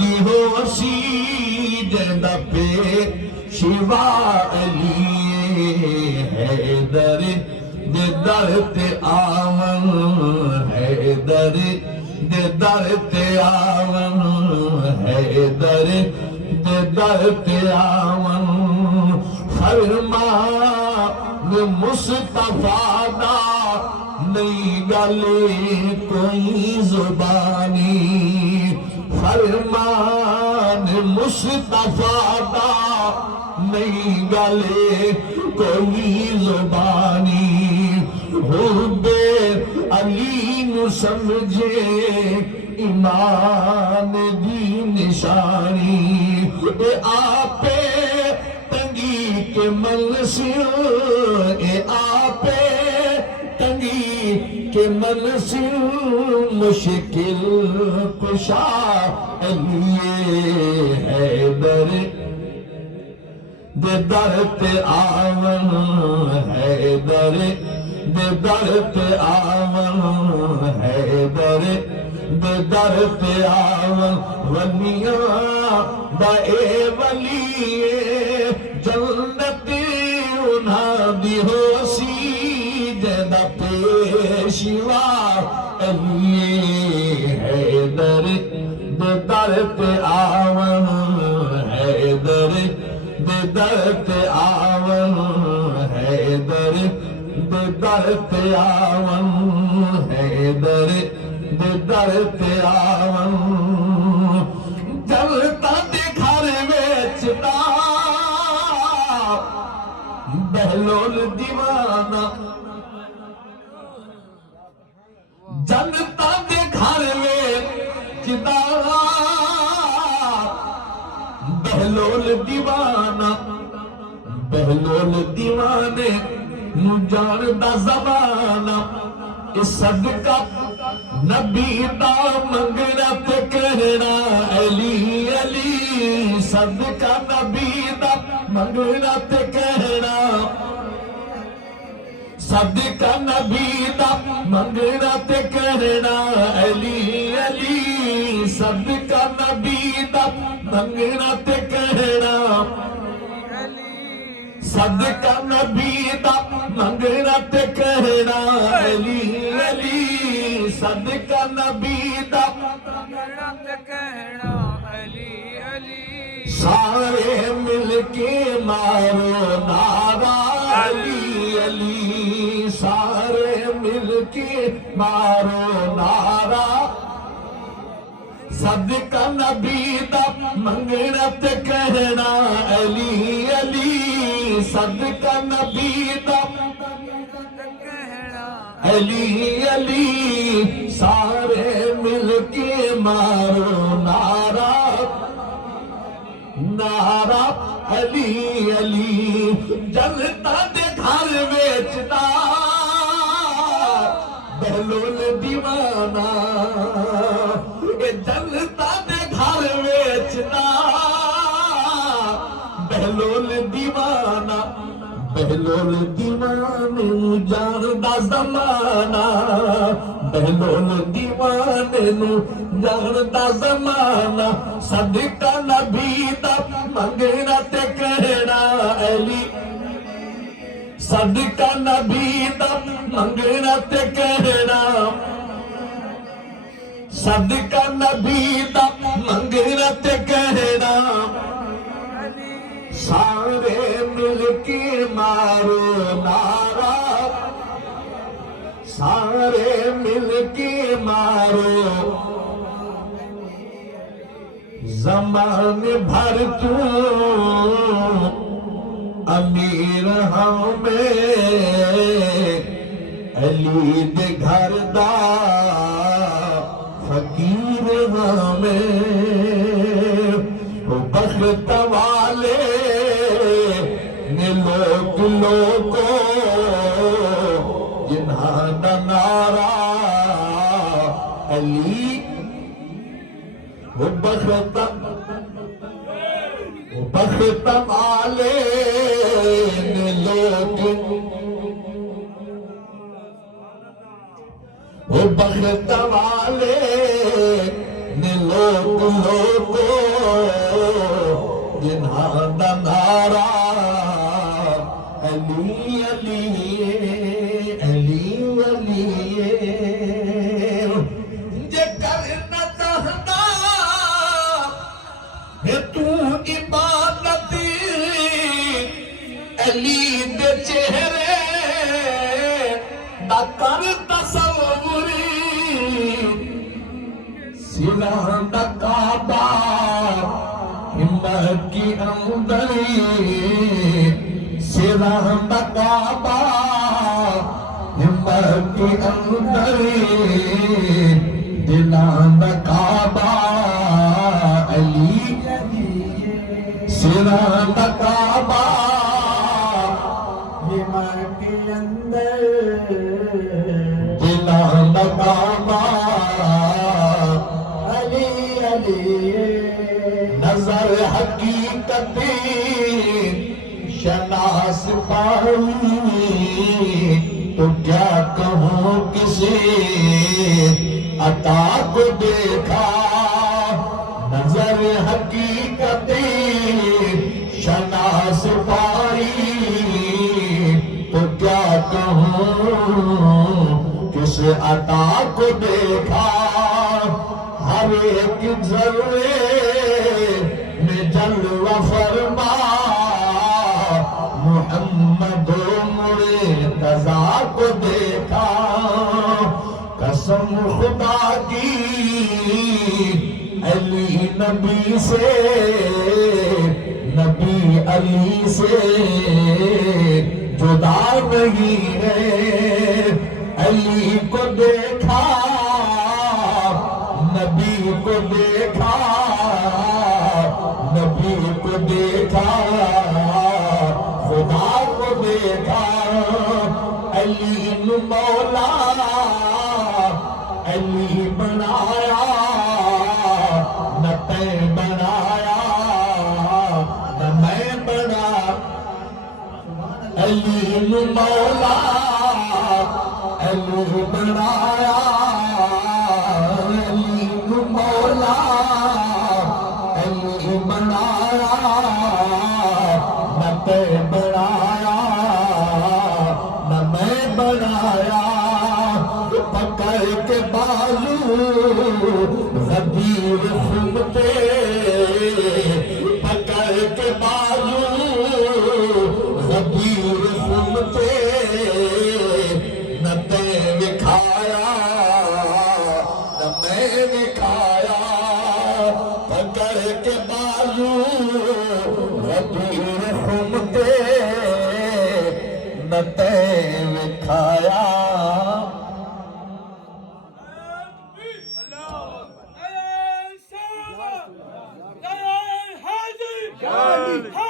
دی ہو اسی جیندہ پہ شیوا علی حیدر دے در تے آون حیدر دے در تے آون حیدر دے در تے آون فرمان مصطفیٰ دا نئی گلے کوئی زبانی فرمان مصطفیٰ دا نئی گلے کوئی زبانی حب علی نو سمجھے ایمان دی نشانی اے آپے تنگی کے منصر اے آپے تنگی کے منصر مشکل کشا علی حیدر دے در تے آون حیدر دے در تے آون حیدر دے در تے آون ولیاں دا اے ولی جنت انہاں دی ہو سی جیندہ پیشوا علی حیدر دے در تے آون حیدر دے در تے آون حیدر دے در تے آون حیدر دے در تے آون جلتا دے گھر ویچتا بہلول دیوانہ جلتا دے گھر ویچتا بہلول دیوانہ بہلول دیوانے مجان دا زمانہ اس صدقہ نبی دا منگنا تے کہنا علی علی صدقہ نبی دا منگنا تے کہنا صدقہ نبی دا منگنا تے کہنا علی علی صدقہ نبی دا منگنا تے کہنا صدقہ نبی دا منگنا تے کہنا علی علی صدقہ نبی دا منگنا تے کہنا علی علی سارے مل کے مارو نعرہ علی علی سارے مل کے مارو نعرہ صدقہ نبی دا منگنا تے کہنا علی علی صدقہ نبی دا علی علی سارے مل کے مارو نعرہ نعرہ علی علی جلتا دے گھر ویچتا بہلول دیوانہ جلتا دے گھر ویچتا بہلول دیوانہ بہلول دیوانے نو جان دا زمانہ بہلول دیوانے نو جان دا زمانہ صدقہ نبی دا منگنا تے کہنا علی صدقہ نبی دا منگنا تے کہنا صدقہ نبی دا منگنا تے کہنا سارے مل کے مارو نعرہ سارے مل کے مارو زمان بھر تو امیر ہمیں علی دے گھر دا فقیر ہمیں بخت والے نے لوگوں جنہاں دا نعرہ علی بخت والے نے بخت والے نے لوگ لوگو جنہاں دا نعرہ علی علی علی علی جے کرنا چاہتا ہے تو عبادت علی دے چہرے دا کر تصوری سینا دا کعبہ ہمت کی اندری سینا دا کعبہ ہمت کی اندری دلان دا کعبہ علی سینا دا کعبہ ہمت کی اندر دلان دا کعبہ علی علی نظر حقیقتی شناس پائی تو کیا کہوں کسی عطا کو دیکھا نظر حقیقتی شناس پائی تو کیا کہوں کس عطا کو دیکھا ہر ایک ذرے میں جلوہ فرما محمد مرتضیٰ کو دیکھا قسم خدا کی علی نبی سے نبی علی سے جدا نہیں ہے علی کو دیکھا نبی کو دیکھا نبی کو دیکھا خدا کو دیکھا علی نو مولا علی بنایا نہ تے بنایا نہ میں بنا علی نو مولا علی بنایا علی نو مولا علی بنایا نہ تے بنایا نہ میں بنایا پکڑ کے بازو غدیر خمتے پکڑ کے بازو غدیر خمتے نہ تے دکھایا نہ میں دکھایا پکڑ کے بازو غدیر خمتے نہ تے دکھایا Hadi!